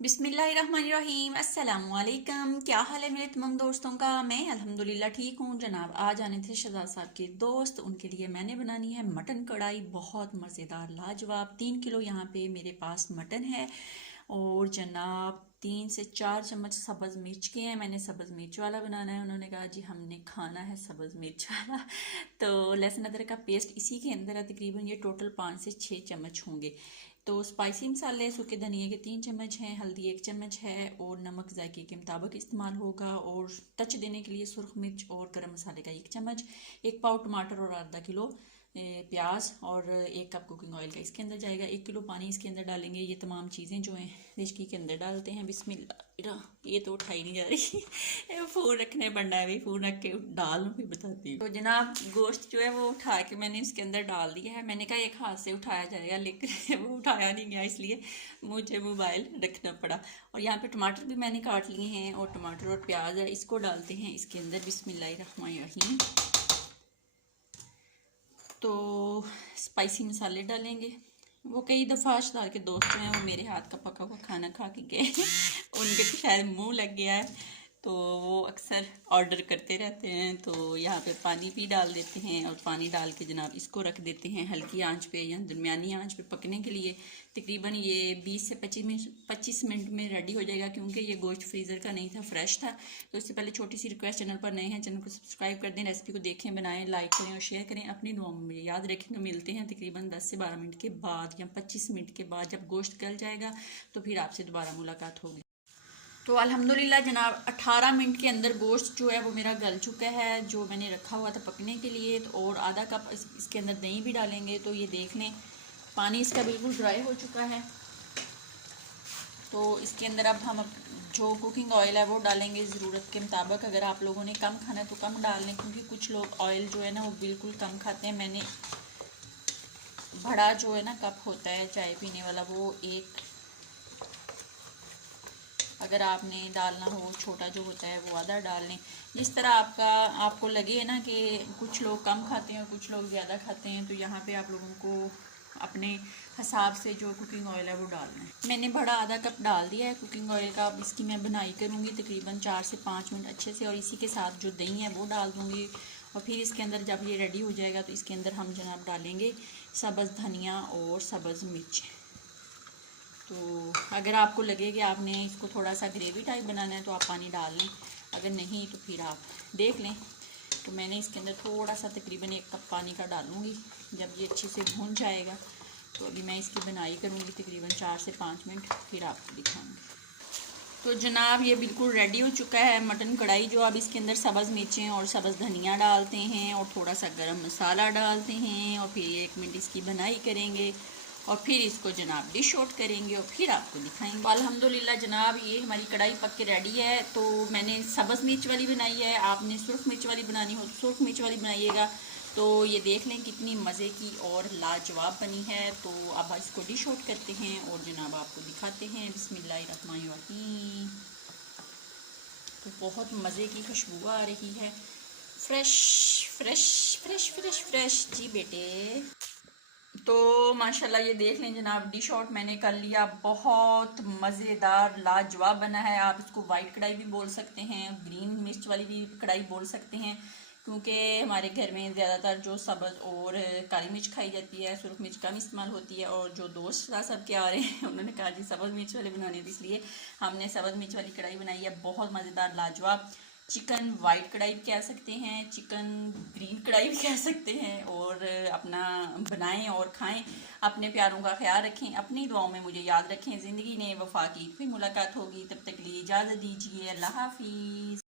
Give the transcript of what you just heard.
बिस्मिल्लाहिर्रहमानिर्रहीम अस्सलामुअलैकुम। क्या हाल है मेरे तमाम दोस्तों का। मैं अल्हम्दुलिल्लाह ठीक हूँ जनाब। आज आने थे शहजाद साहब के दोस्त, उनके लिए मैंने बनानी है मटन कढ़ाई, बहुत मज़ेदार लाजवाब। 3 किलो यहाँ पे मेरे पास मटन है और जनाब 3 से 4 चम्मच सब्ज़ मिर्च के हैं। मैंने सब्ज़ मिर्च वाला बनाना है, उन्होंने कहा जी हमने खाना है सब्ज़ मिर्च वाला। तो लहसुन अदरक का पेस्ट इसी के अंदर है, तकरीबन ये टोटल 5 से 6 चम्मच होंगे। तो स्पाइसी मसाले सूखे धनिए के 3 चम्मच हैं, हल्दी 1 चम्मच है और नमक जायके के मुताबिक इस्तेमाल होगा। और टच देने के लिए सुरख मिर्च और गरम मसाले का 1 चम्मच, 1 पाव टमाटर और आधा किलो प्याज और 1 कप कुकिंग ऑयल का इसके अंदर जाएगा। 1 किलो पानी इसके अंदर डालेंगे। ये तमाम चीज़ें जो हैं रेशकी के अंदर डालते हैं। बिस्मिल्लाह। ये तो उठाई नहीं जा रही फ़ोन रखने पड़ना है, फ़ोन रख के डाल फिर बताती हूँ। तो जनाब गोश्त जो है वो उठा के मैंने इसके अंदर डाल दिया है। मैंने कहा एक हाथ से उठाया जाएगा, लेकिन वो उठाया नहीं गया, इसलिए मुझे मोबाइल रखना पड़ा। और यहाँ पे टमाटर भी मैंने काट लिए हैं और टमाटर और प्याज है, इसको डालते हैं इसके अंदर। बिस्मिल्लाहिर्रहमानिर्रहीम। तो स्पाइसी मसाले डालेंगे। वो कई दफ़ा शहजाद के दोस्त जो हैं वो मेरे हाथ का पका हुआ खाना खा के गए उनके तो शायद मुंह लग गया है, तो वो अक्सर ऑर्डर करते रहते हैं। तो यहाँ पे पानी भी डाल देते हैं और पानी डाल के जनाब इसको रख देते हैं हल्की आंच पे या दरमियानी आंच पे पकने के लिए। तकरीबन ये 20 से 25 मिनट में रेडी हो जाएगा, क्योंकि ये गोश्त फ्रीज़र का नहीं था, फ्रेश था। तो इससे पहले छोटी सी रिक्वेस्ट, चैनल पर नए हैं चैनल को सब्सक्राइब कर दें, रेसिपी को देखें, बनाएं, लाइक करें और शेयर करें। अपनी दुआओं में मुझे याद रखें। तो मिलते हैं तकरीबन 10 से 12 मिनट के बाद या 25 मिनट के बाद, जब गोश्त गल जाएगा तो फिर आपसे दोबारा मुलाकात होगी। तो अल्हम्दुलिल्लाह जनाब 18 मिनट के अंदर गोश्त जो है वो मेरा गल चुका है, जो मैंने रखा हुआ था पकने के लिए। तो और आधा कप इसके अंदर दही भी डालेंगे। तो ये देख लें पानी इसका बिल्कुल ड्राई हो चुका है। तो इसके अंदर अब हम जो कुकिंग ऑयल है वो डालेंगे ज़रूरत के मुताबिक। अगर आप लोगों ने कम खाना है तो कम डाल लें, क्योंकि कुछ लोग ऑयल जो है ना वो बिल्कुल कम खाते हैं। मैंने बड़ा जो है ना कप होता है चाय पीने वाला, वो एक, अगर आपने डालना हो छोटा जो होता है वो आधा डाल लें। जिस तरह आपको लगे ना कि कुछ लोग कम खाते हैं और कुछ लोग ज़्यादा खाते हैं, तो यहाँ पे आप लोगों को अपने हिसाब से जो कुकिंग ऑयल है वो डालना है। मैंने बड़ा आधा कप डाल दिया है कुकिंग ऑयल का। अब इसकी मैं बनाई करूँगी तकरीबन 4 से 5 मिनट अच्छे से, और इसी के साथ जो दही है वो डाल दूँगी। और फिर इसके अंदर जब ये रेडी हो जाएगा तो इसके अंदर हम जनाब डालेंगे सब्ज़ धनिया और सब्ज़ मिर्च। तो अगर आपको लगे कि आपने इसको थोड़ा सा ग्रेवी टाइप बनाना है तो आप पानी डाल लें, अगर नहीं तो फिर आप देख लें। तो मैंने इसके अंदर थोड़ा सा तकरीबन 1 कप पानी का डालूँगी। जब ये अच्छे से भून जाएगा तो अभी मैं इसकी बनाई करूँगी तकरीबन 4 से 5 मिनट, फिर आपको दिखाऊँगी। तो जनाब ये बिल्कुल रेडी हो चुका है मटन कढ़ाई। जो आप इसके अंदर सब्ज़ मिर्चें और सब्ज़ धनिया डालते हैं और थोड़ा सा गरम मसाला डालते हैं और फिर 1 मिनट इसकी बनाई करेंगे और फिर इसको जनाब डिश आउट करेंगे और फिर आपको दिखाएंगे। अल्हम्दुलिल्लाह जनाब ये हमारी कढ़ाई पक के रेडी है। तो मैंने सब्ज़ मिर्च वाली बनाई है, आपने सुरख मिर्च वाली बनानी हो तो सुरख मिर्च वाली बनाइएगा। तो ये देख लें कितनी मज़े की और लाजवाब बनी है। तो अब इसको डिश आउट करते हैं और जनाब आपको दिखाते हैं। बिस्मिल्लाहिर्रहमानिर्रहीम। तो बहुत मज़े की खुशबू आ रही है, fresh fresh fresh fresh fresh जी बेटे। तो माशाल्लाह ये देख लें जनाब डिश आउट मैंने कर लिया। बहुत मज़ेदार लाजवाब बना है। आप इसको वाइट कढ़ाई भी बोल सकते हैं, ग्रीन मिर्च वाली भी कढ़ाई बोल सकते हैं, क्योंकि हमारे घर में ज़्यादातर जो सब्ज़ और काली मिर्च खाई जाती है, सुरख मिर्च कम इस्तेमाल होती है। और जो दोस्त सब के आ रहे हैं उन्होंने कहा जी सब्ज़ मिर्च वाले बनाने थे, इसलिए हमने सब्ज़ मिर्च वाली कढ़ाई बनाई है। बहुत मज़ेदार लाजवाब। चिकन वाइट कढ़ाई भी कह सकते हैं, चिकन ग्रीन कढ़ाई भी कह सकते हैं। और अपना बनाएं और खाएं। अपने प्यारों का ख्याल रखें, अपनी दुआओं में मुझे याद रखें। ज़िंदगी ने वफा की, फिर मुलाकात होगी। तब तक लिए इजाज़त दीजिए। अल्लाह हाफिज़।